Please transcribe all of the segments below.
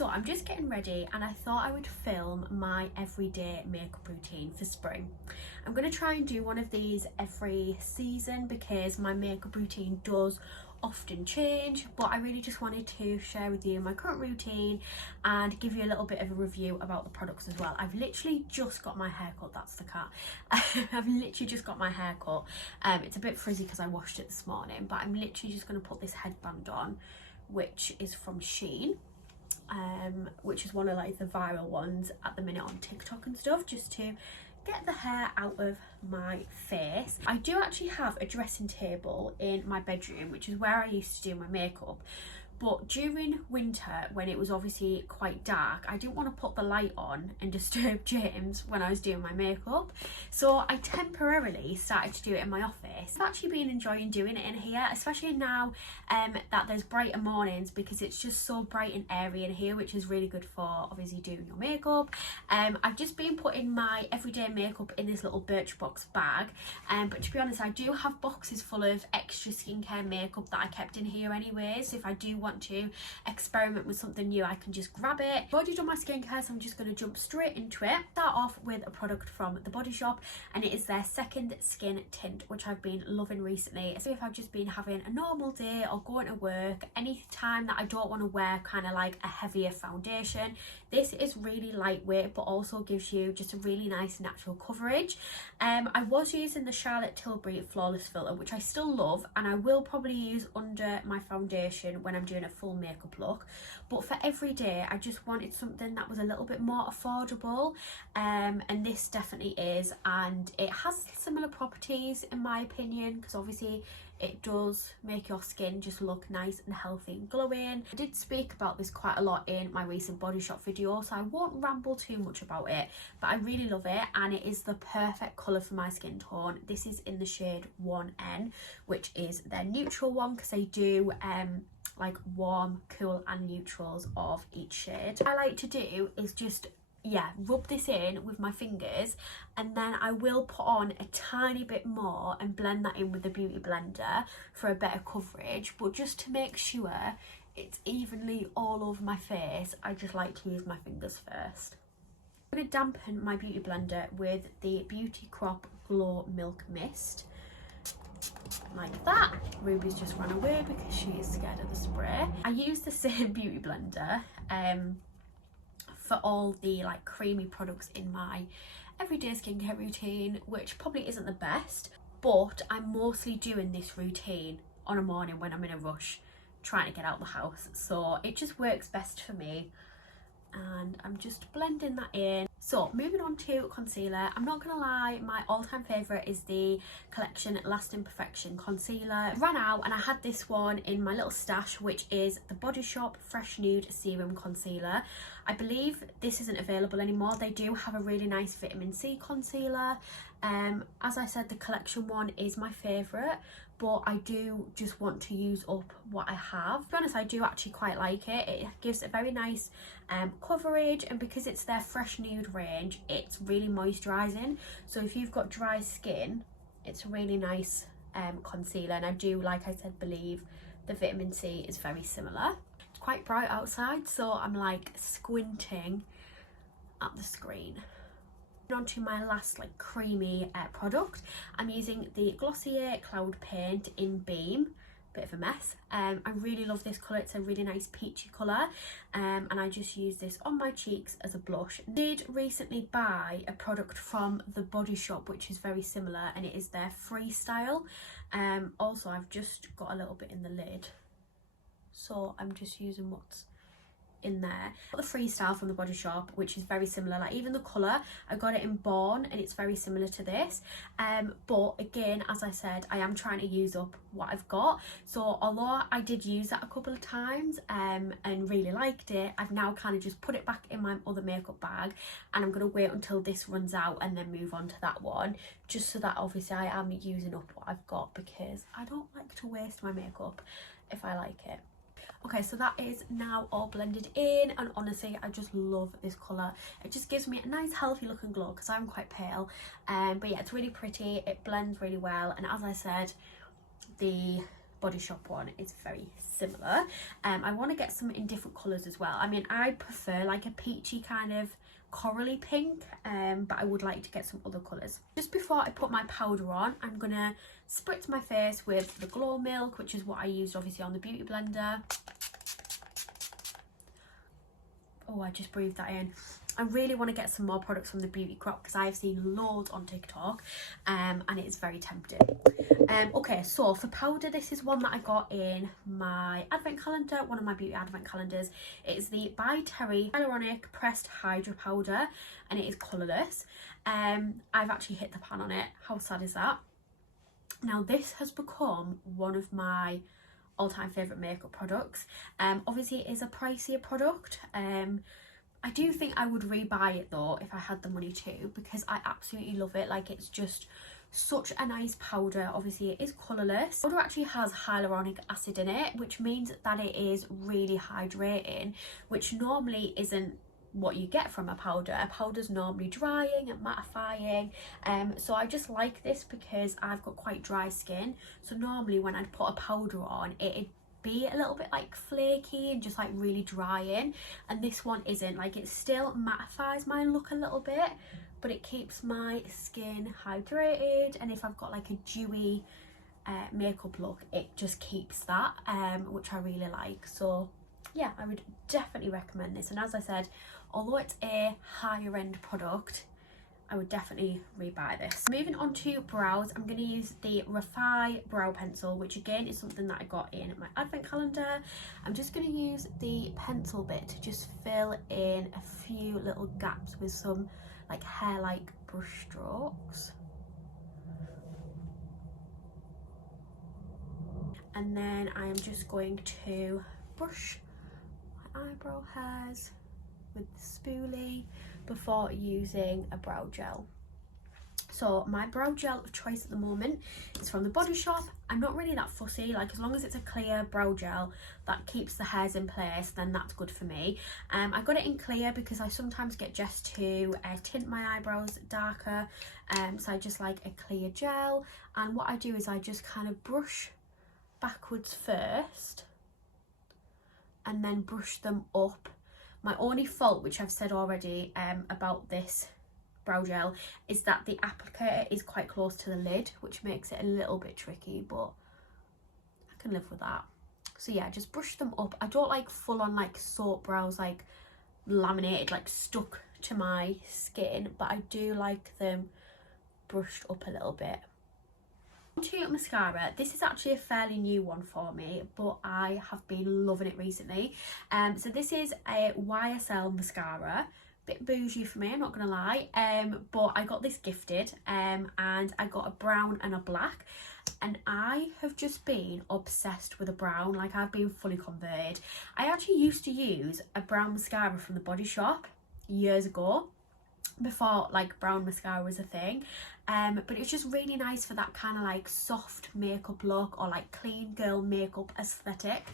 So I'm just getting ready and I thought I would film my everyday makeup routine for spring. I'm going to try and do one of these every season because my makeup routine does often change, but I really just wanted to share with you my current routine and give you a little bit of a review about the products as well. I've literally just got my hair cut. That's the cat. I've literally just got my hair cut. It's a bit frizzy because I washed it this morning, but I'm literally just going to put this headband on, which is from Shein. Which is one of like the viral ones at the minute on TikTok and stuff, just to get the hair out of my face. I do actually have a dressing table in my bedroom, which is where I used to do my makeup, but during winter when it was obviously quite dark, I didn't want to put the light on and disturb James when I was doing my makeup, so I temporarily started to do it in my office. I've actually been enjoying doing it in here, especially now that there's brighter mornings, because it's just so bright and airy in here, which is really good for obviously doing your makeup. I've just been putting my everyday makeup in this little Birchbox bag, but to be honest, I do have boxes full of extra skincare makeup that I kept in here anyways, so if I do want to experiment with something new, I can just grab it. I've already done my skincare, so I'm just going to jump straight into it. Start off with a product from The Body Shop, and it is their Second Skin Tint, which I've been loving recently. So if I've just been having a normal day or going to work, any time that I don't want to wear kind of like a heavier foundation, this is really lightweight but also gives you just a really nice natural coverage. I was using the Charlotte Tilbury Flawless Filter, which I still love, and I will probably use under my foundation when I'm doing a full makeup look, but for every day I just wanted something that was a little bit more affordable, and this definitely is, and it has similar properties in my opinion, because obviously it does make your skin just look nice and healthy and glowing. I did speak about this quite a lot in my recent Body Shop video, so I won't ramble too much about it, but I really love it, and it is the perfect colour for my skin tone. This is in the shade 1N, which is their neutral one, because they do like warm, cool and neutrals of each shade. What I like to do is just rub this in with my fingers, and then I will put on a tiny bit more and blend that in with the beauty blender for a better coverage, but just to make sure it's evenly all over my face, I just like to use my fingers first. I'm going to dampen my beauty blender with the Beauty Crop Glow Milk Mist, like that. Ruby's just run away because she is scared of the spray. I use the same beauty blender for all the like creamy products in my everyday skincare routine, which probably isn't the best, but I'm mostly doing this routine on a morning when I'm in a rush trying to get out the house, so it just works best for me, and I'm just blending that in. So moving on to concealer, I'm not gonna lie, my all-time favourite is the Collection Lasting Perfection concealer. I ran out and I had this one in my little stash, which is the Body Shop Fresh Nude Serum Concealer. I believe this isn't available anymore. They do have a really nice vitamin C concealer. As I said, the Collection one is my favourite, but I do just want to use up what I have. To be honest, I do actually quite like it. It gives a very nice coverage, and because it's their Fresh Nude range, it's really moisturising. So if you've got dry skin, it's a really nice concealer, and I do, like I said, believe the vitamin C is very similar. It's quite bright outside, so I'm like squinting at the screen. On to my last like creamy product, I'm using the Glossier Cloud Paint in Beam. Bit of a mess. I really love this colour. It's a really nice peachy colour, and I just use this on my cheeks as a blush. I did recently buy a product from The Body Shop which is very similar, and it is their Freestyle. Also I've just got a little bit in the lid, so I'm just using what's in there. Got the Freestyle from The Body Shop, which is very similar, like even the colour, I got it in Born and it's very similar to this, but again, as I said, I am trying to use up what I've got. So although I did use that a couple of times and really liked it, I've now kind of just put it back in my other makeup bag, and I'm going to wait until this runs out and then move on to that one, just so that obviously I am using up what I've got, because I don't like to waste my makeup if I like it. Okay, so that is now all blended in, and honestly I just love this colour. It just gives me a nice healthy looking glow because I'm quite pale, but yeah, it's really pretty, it blends really well, and as I said, the Body Shop one is very similar. I want to get some in different colours as well. I mean, I prefer like a peachy kind of corally pink, but I would like to get some other colours. Just before I put my powder on, I'm going to spritz my face with the Glow Milk, which is what I used obviously on the Beauty Blender. Oh, I just breathed that in. I really want to get some more products from the Beauty Crop because I've seen loads on TikTok, and it is very tempting. Okay, so for powder, this is one that I got in my advent calendar, one of my beauty advent calendars. It is the By Terry Hyaluronic Pressed Hydra Powder, and it is colourless. I've actually hit the pan on it. How sad is that? Now, this has become one of my all-time favourite makeup products. Obviously it is a pricier product. I do think I would rebuy it though if I had the money to, because I absolutely love it. Like, it's just such a nice powder. Obviously it is colourless. Powder actually has hyaluronic acid in it, which means that it is really hydrating, which normally isn't what you get from a powder. A powder's normally drying and mattifying, so I just like this because I've got quite dry skin. So normally when I'd put a powder on, it'd be a little bit like flaky and just like really drying, and this one isn't. Like, it still mattifies my look a little bit, but it keeps my skin hydrated, and if I've got like a dewy makeup look, it just keeps that, which I really like. So yeah, I would definitely recommend this. And as I said, although it's a higher end product, I would definitely rebuy this. Moving on to brows, I'm going to use the Refy brow pencil, which again is something that I got in my advent calendar. I'm just going to use the pencil bit to just fill in a few little gaps with some like hair-like brush strokes. And then I am just going to brush my eyebrow hairs with the spoolie before using a brow gel. So my brow gel of choice at the moment is from the Body Shop. I'm not really that fussy, like as long as it's a clear brow gel that keeps the hairs in place, then that's good for me. I got it in clear because I sometimes get Jess to tint my eyebrows darker, so I just like a clear gel. And what I do is I just kind of brush backwards first and then brush them up. My only fault, which I've said already about this brow gel, is that the applicator is quite close to the lid, which makes it a little bit tricky, but I can live with that. So yeah, just brush them up. I don't like full on like soap brows, like laminated, like stuck to my skin, but I do like them brushed up a little bit. To mascara, this is actually a fairly new one for me, but I have been loving it recently. So this is a YSL mascara. Bit bougie for me, I'm not gonna lie, but I got this gifted, and I got a brown and a black, and I have just been obsessed with a brown. Like, I've been fully converted. I actually used to use a brown mascara from the Body Shop years ago, before like brown mascara was a thing, but it's just really nice for that kind of like soft makeup look, or like clean girl makeup aesthetic,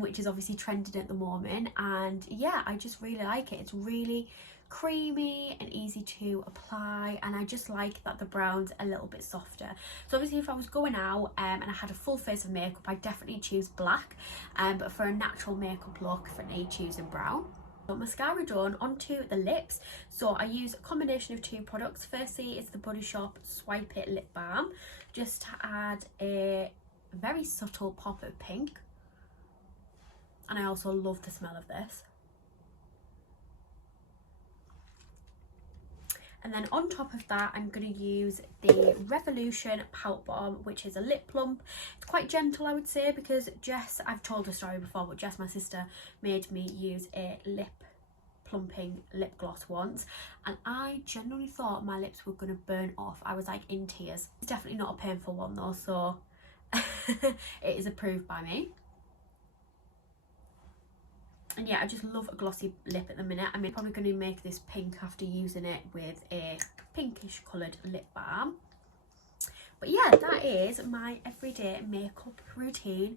which is obviously trending at the moment. And yeah, I just really like it. It's really creamy and easy to apply, and I just like that the brown's a little bit softer. So obviously if I was going out and I had a full face of makeup, I'd definitely choose black, but for a natural makeup look, for me, choosing brown. Mascara done, onto the lips. So I use a combination of two products. Firstly, it's the Body Shop Swipe It Lip Balm, just to add a very subtle pop of pink, and I also love the smell of this. And then on top of that, I'm going to use the Revolution Pout Balm, which is a lip plump. It's quite gentle, I would say, because Jess, I've told the story before, but Jess, my sister, made me use a lip plumping lip gloss once, and I genuinely thought my lips were going to burn off. I was like in tears. It's definitely not a painful one though, so it is approved by me. And yeah, I just love a glossy lip at the minute. I'm probably going to make this pink after using it with a pinkish coloured lip balm. But yeah, that is my everyday makeup routine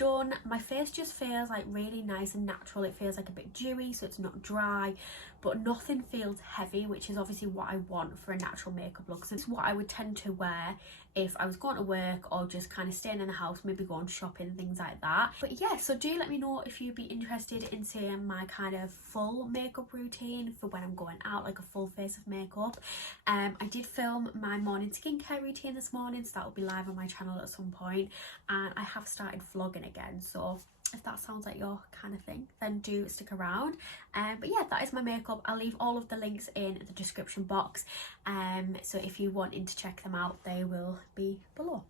done. My face just feels like really nice and natural. It feels like a bit dewy, so it's not dry, but nothing feels heavy, which is obviously what I want for a natural makeup look. So it's what I would tend to wear if I was going to work or just kind of staying in the house, maybe going shopping, things like that. But yeah, so do let me know if you'd be interested in seeing my kind of full makeup routine for when I'm going out, like a full face of makeup. I did film my morning skincare routine this morning, so that will be live on my channel at some point, and I have started vlogging again, so if that sounds like your kind of thing, then do stick around. But yeah, that is my makeup. I'll leave all of the links in the description box, so if you wanting to check them out, they will be below.